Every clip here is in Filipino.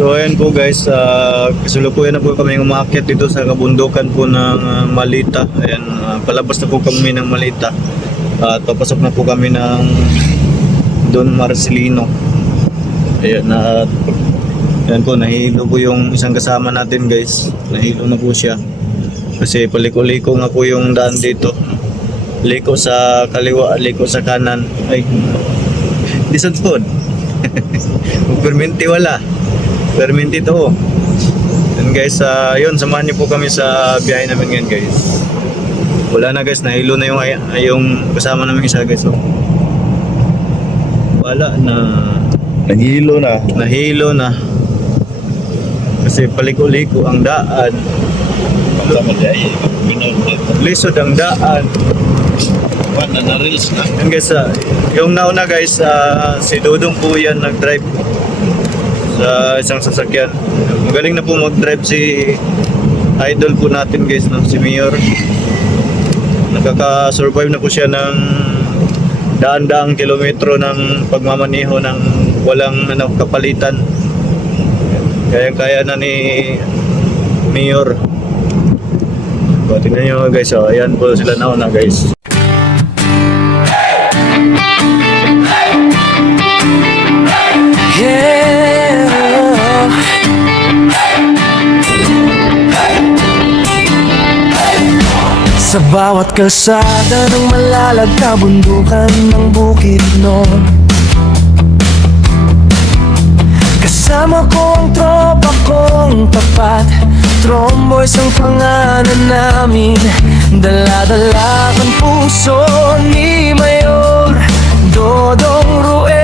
So ayan po guys, kasalukuyan na po kami umakyat dito sa kabundukan po ng Malita. Ayan, palabas na po kami ng Malita. Papasok na po kami ng Don Marcelino. Ayan, ayan po, nahilo po yung isang kasama natin guys. Nahilo na po siya. Kasi paliko-liko nga po yung daan dito. Liko sa kaliwa, liko sa kanan. Ay, di sa food. Perminti wala. Perminti to. And guys, yun, samahan niyo po kami sa biyahe namin ngayon guys. Wala na guys, nahilo na yung kasama namin isa guys. Oh. Wala na. Nahilo na. Nahilo na. Kasi paliko-liko ang daan. Lisod ang daan. Na-reels na. And guys, yung nauna guys, si Dudong po yan nag-drive sa isang sasakyan. Magaling na po mag-drive si idol po natin guys, no? Si Mayor. Nakaka-survive na po siya ng daan-daang kilometro ng pagmamaneho ng walang kapalitan. Kaya-kaya na ni Mayor. So, tingnan nyo guys, ayan po sila nauna guys. Sa bawat kalsada ng malalag kabundukan ng Bukidnon, kasama ko ang tropa kong tapat. Tromboys ang pangalan namin, dala-dala ang puso ni Mayor Dodong Ruel.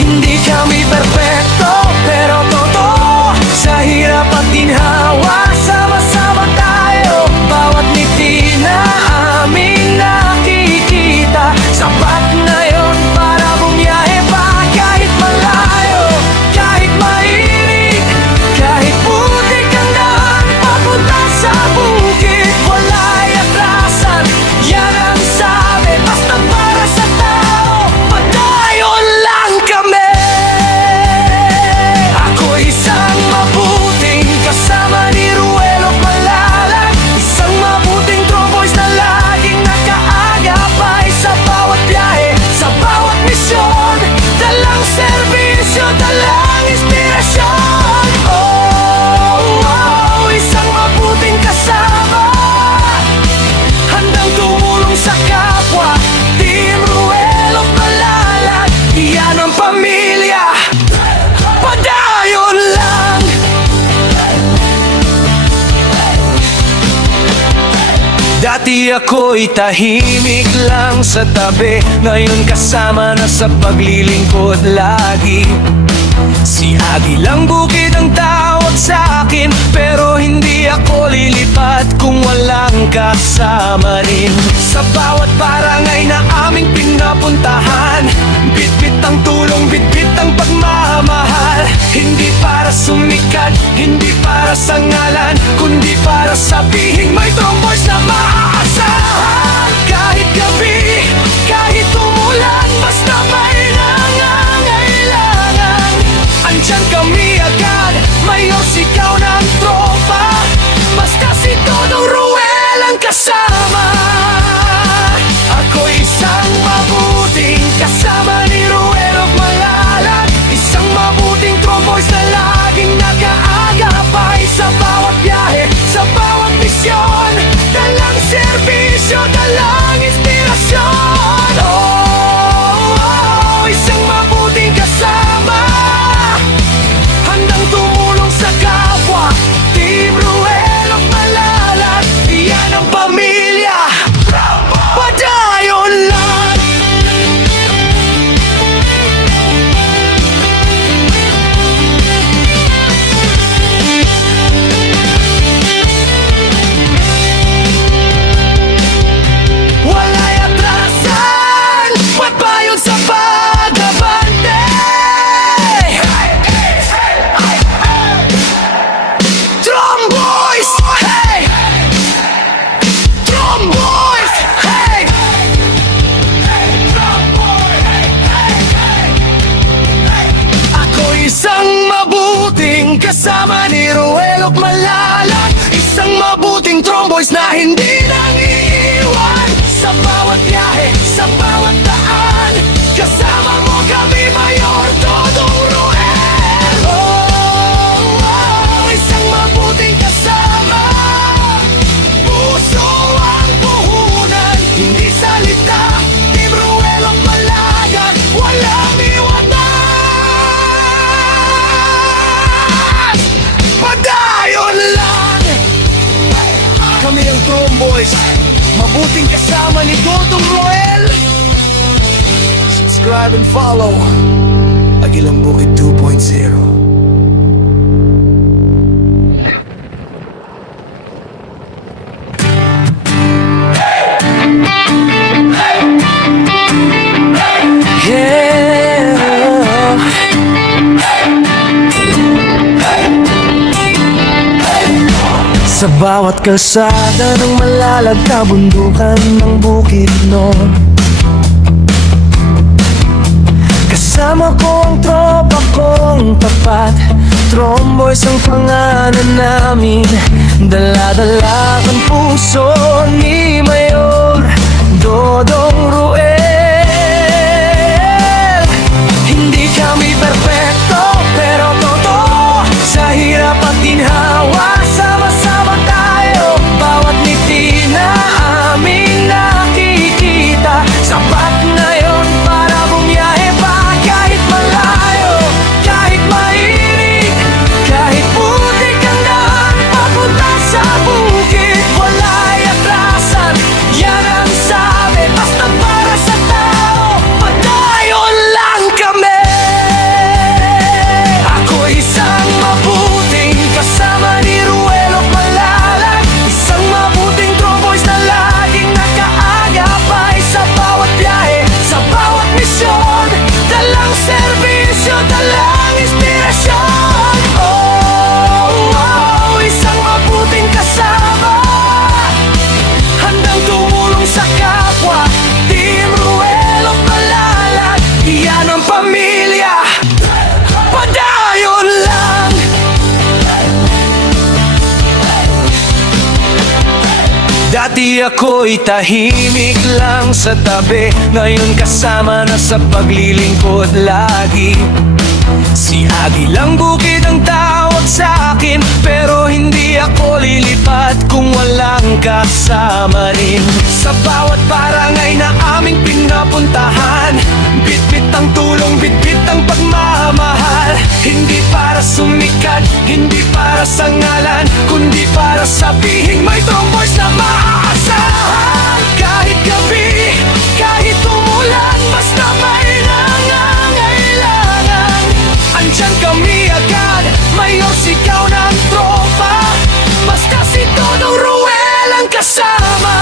Hindi kami perfecto, pero totoo sa hirap at ginhawa. Sama-sama tayo, bawat ngiti na aming nakikita. Sapat na yun para bumiyahe pa kahit malayo, kahit mainit, kahit putik ang daan papunta sa bukid. Wala'y atrasan, yan ang sabi, basta para sa tao, padayon lang kami. Ako'y isang mabuting kasama ni Ruelo Malalag, isang mabuting tromboys na laging nakaagapay sa bawat biyahe, sa bawat misyon. Dalang serbisyo, dalang inspirasyon. Oh, isang mabuting kasama, handang tumulong sa kapwa. Team Ruelo Malalag, iyan ang pamilya, padayon lang. Dati ako'y tahimik lang sa tabi, ngayon kasama na sa paglilingkod lagi. Si Agilang Bukid ang tawag sa akin, pero hindi ako lilipat kung walang kasama rin. Sa bawat barangay na aming pinapuntahan, bitbit ang tulong, bitbit ang pagmamahal. Hindi para sumikat, hindi para sa ngalan, kundi para sabihin may tromboys na maaasahan. Kahit gabi, kahit umulan, basta may nangangailangan, andyan kami agad, Mayor sigaw ng tropa. Basta si Dodong Ruel ang kasama. Ako'y isang mabuting kasama ni Ruel Malalag. Ruel of Malalag, isang mabuting tromboys na hindi nang iiwan. Sa bawat biyahe, sa bawat daan, kasama mo kami, Mayor Dodong Ruel. Isang mabuting kasama, puso ang puhunan, hindi salita. Team Ruel of Malalag, walang iwanan. Padayon lang, kami ang Tromboys, mabuting kasama ni Dodong Ruel. Subscribe and follow Agilang Bukid 2.0. Sa bawat kalsada ng Malalag, kabundukan ng Bukidnon, kasama ko ang tropa kong tapat. Tromboys ang pangalan namin, dala-dala ang puso ni Mayor Dodong Ruel. Hindi kami perpekto, pero totoo, sa hirap at ginhawa, sama-sama tayo. Bawat ngiti na aming nakikita, sapat na yon para bumiyahe pa. Kahit malayo, kahit mainit, kahit putik ang daan papunta sa bukid, wala'y atrasan, yan ang sabi, basta para sa tao, padayon lang kami. Ako'y isang mabuting kasama ni Ruel of Malalag, isang mabuting Tromboys na laging nakaagapay sa bawat biyahe, sa bawat misyon, dalang serbisyo, dalang inspirasyon. Isang mabuting kasama, handang tumulong sa kapwa. Team Ruel of Malalag, iyan ang pamilya, padayon lang. Dati ako'y tahimik lang sa tabi, ngayon kasama na sa paglilingkod lagi. Si Agilang Bukid ang tawag sa akin, pero hindi ako lilipat kung walang kasama rin. Sa bawat barangay na aming pinapuntahan, bitbit ang tulong, bitbit ang pagmamahal. Hindi para sumikat, hindi para sa ngalan, kundi para sabihin may Tromboys na maaasahan. Kahit gabi, kahit umulan, basta may nangangailangan, andyan kami agad, Mayor sigaw ng tropa, basta si Dodong Ruel ang kasama.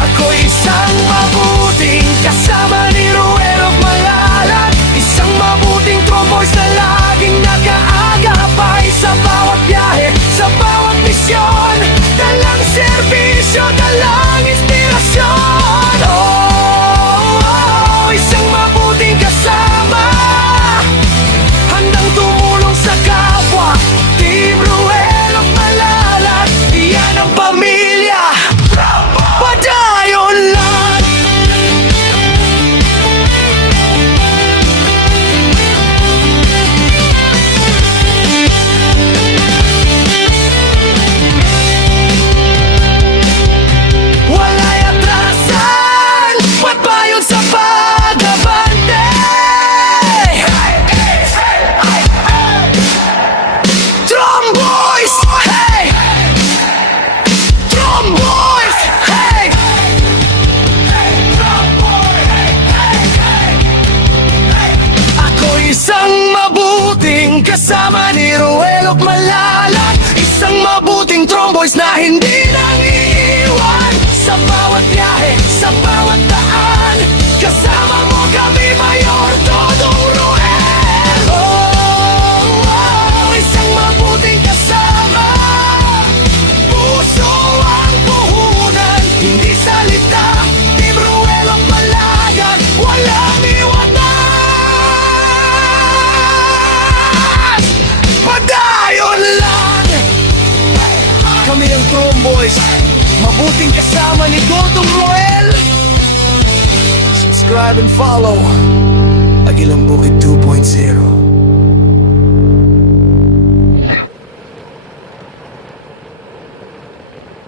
Ako'y isang mabuting kasama ni Ruel of Malalag, isang mabuting Tromboys na laging nakaagapay sa bawat biyahe, sa bawat misyon, dalang serbisyo, dalang inspirasyon. Isang mabuting kasama, handang tumulong sa kapwa. Team Ruel of Malalag, iyan ang pamilya, padayon lang. Wala'y atrasan, magbayon sa pag-abante. Tromboys, hey! Tromboys, hey! Ako'y isang mabuting kasama ni Ruel of Malalag, isang mabuting Tromboys na hindi nang iiwan. Sa bawat biyahe, sa bawat daan, kasama mo kami, Mayor Dodong Ruel. Isang mabuting kasama, puso ang puhunan, hindi salita. Team Ruel of Malalag, walang iwanan. Padayon lang. mabuting kasama ni Dodong Roel. Subscribe and follow Agilang Bukid 2.0.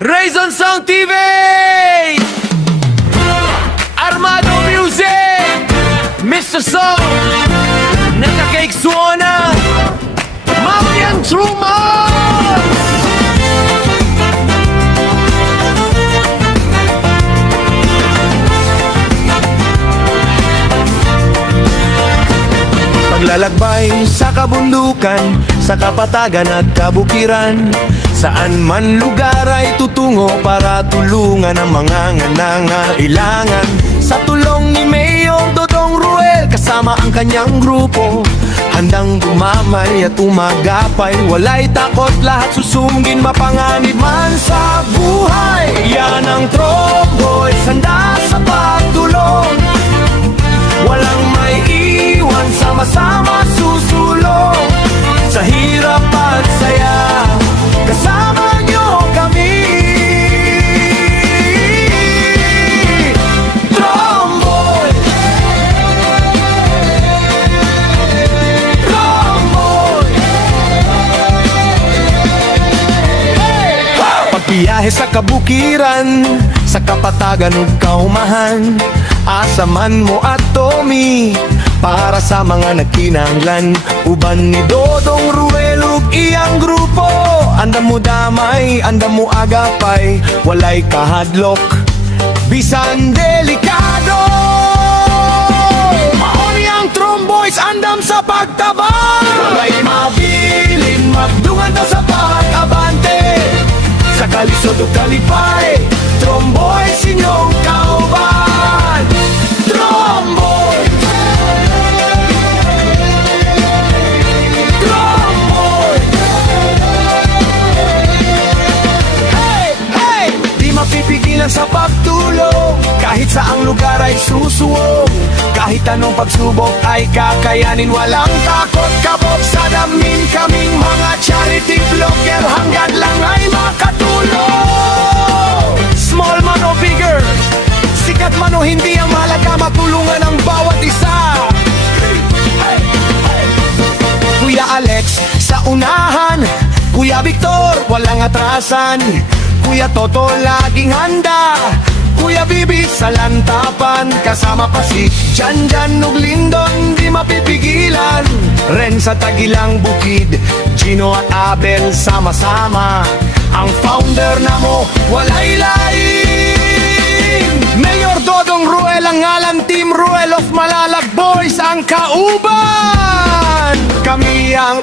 Raison Sound TV! Armado Music! Mr. Song! Naka-cake suona! Mamayang Truman! Paglalakbay sa kabundukan, sa kapatagan at kabukiran, saan man lugar ay tutungo para tulungan ang mga nangangailangan. Sa tulong ni Mayong Dodong Roel, kasama ang kanyang grupo, handang gumamay at umagapay. Walay takot, lahat susungin, mapanganib man sa buhay. Yan ang Tromboy, handa sa pagtulong. Walang may iwan, sama-sama susulong. Sa hirap at saya, kasama nyo kami. Tromboy! Tromboy! Pagbiyahe sa kabukiran, sa kapatagan ug kaumahan, asaman mo at Tommy para sa mga nagkinahanglan. Uban ni Dodong Roel ug iyang grupo, andam mo damay, andam mo agapay, walay kahadlok, bisan delikado. Mauni ang Tromboys, andam sa pagtabang, walay mabilin, magdungan na sa pag-abante. Sa kalisod ug kalipay, Tromboys inyong kauban. Tromboy! Tromboy! Hey! Hey! Di mapipigilan sa pagtulong, kahit saang lugar ay susuwong. Kahit anong pagsubok ay kakayanin, walang takot kabog sa damin. Kaming mga charity vlogger, hanggang lang ay makatulong. Small man o bigger, sikat man o hindi, ang mahalaga matulungan ang bawat isa. Kuya Alex sa unahan, Kuya Victor walang atrasan, Kuya Toto laging handa, Kuya Bibi sa lantapan, kasama pa si Janjan ug Lindon, di mapipigilan. Ren sa Tagilang Bukid, Gino at Abel sama-sama, ang founder na mo walay lain. Mayor Dodong Roel ang ngalan, Team Roel of Malalag Boys ang kauban. Kami ang